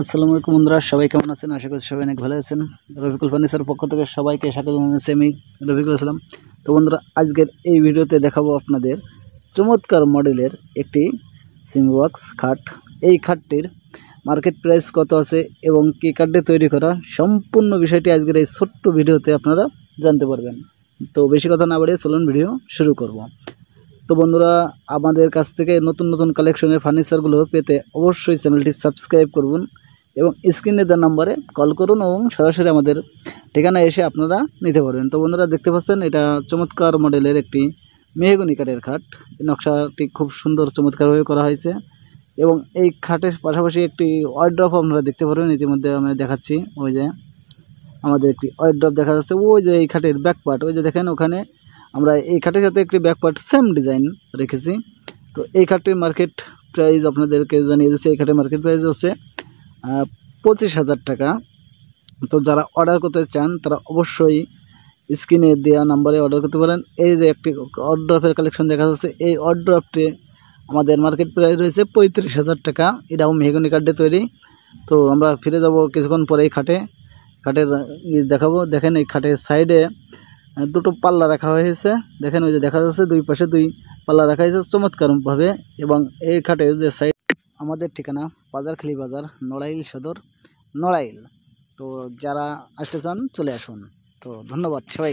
আসসালামু আলাইকুম বন্ধুরা, সবাই কেমন আছেন? আশা করি সবাই অনেক ভালো আছেন। রফিকুল ফার্নিচারের পক্ষ থেকে সবাইকে স্বাগত জানাচ্ছি। আমি রফিকুল আসলাম। তো বন্ধুরা, আজকের এই ভিডিওতে দেখাবো আপনাদের চমৎকার মডেলের একটি সিমবক্স খাট। এই খাটটির মার্কেট প্রাইস কত আছে এবং কী কাঠে তৈরি করা, সম্পূর্ণ বিষয়টি আজকের এই ছোট্ট ভিডিওতে আপনারা জানতে পারবেন। তো বেশি কথা না বাড়িয়ে চলুন ভিডিও শুরু করব। তো বন্ধুরা, আমাদের কাছ থেকে নতুন নতুন কালেকশনের ফার্নিচারগুলো পেতে অবশ্যই চ্যানেলটি সাবস্ক্রাইব করুন এবং স্ক্রিনে দেওয়া নম্বরে কল করুন এবং সরাসরি আমাদের ঠিকানায় এসে আপনারা নিতে পারবেন। তো বন্ধুরা, দেখতে পাচ্ছেন এটা চমৎকার মডেলের একটি মেহগনি কাঠের খাট। নকশাটি খুব সুন্দর চমৎকারভাবে করা হয়েছে এবং এই খাটের পাশাপাশি একটি ওয়ার্ড্রপ আপনারা দেখতে পারবেন। ইতিমধ্যে আমি দেখাচ্ছি, ওই যে আমাদের একটি ওয়ার্ড্রপ দেখা যাচ্ছে। ওই যে এই খাটের ব্যাক পার্ট, ওই যে দেখেন ওখানে আমরা এই খাটের সাথে একটি ব্যাক পার্ট সেম ডিজাইন রেখেছি। তো এই খাটটির মার্কেট প্রাইস আপনাদেরকে জানিয়ে দিচ্ছি। এই খাটের মার্কেট প্রাইস হচ্ছে 25,000 টাকা। তো যারা অর্ডার করতে চান তারা অবশ্যই স্ক্রিনে দেওয়া নাম্বারে অর্ডার করতে পারেন। এই যে একটি অর্ড্রপের কালেকশন দেখা যাচ্ছে, এই অর্ড্রপটি আমাদের মার্কেট প্রাইস রয়েছে 35,000 টাকা। এটাও মেহগনি কাঠে তৈরি। তো আমরা ফিরে যাব কিছুক্ষণ পরে এই খাটের দেখাবো। দেখেন এই খাটের সাইডে দুটো পাল্লা রাখা হয়েছে। দেখেন ওই যে দেখা যাচ্ছে দুই পাশে দুই পাল্লা রাখা হয়েছে চমৎকারভাবে। এবং এই খাটের যে সাইড, আমাদের ঠিকানা বাজারখালী বাজার, নড়াইল সদর, নড়াইল। তো যারা আসতে চান চলে আসুন। তো ধন্যবাদ সবাই।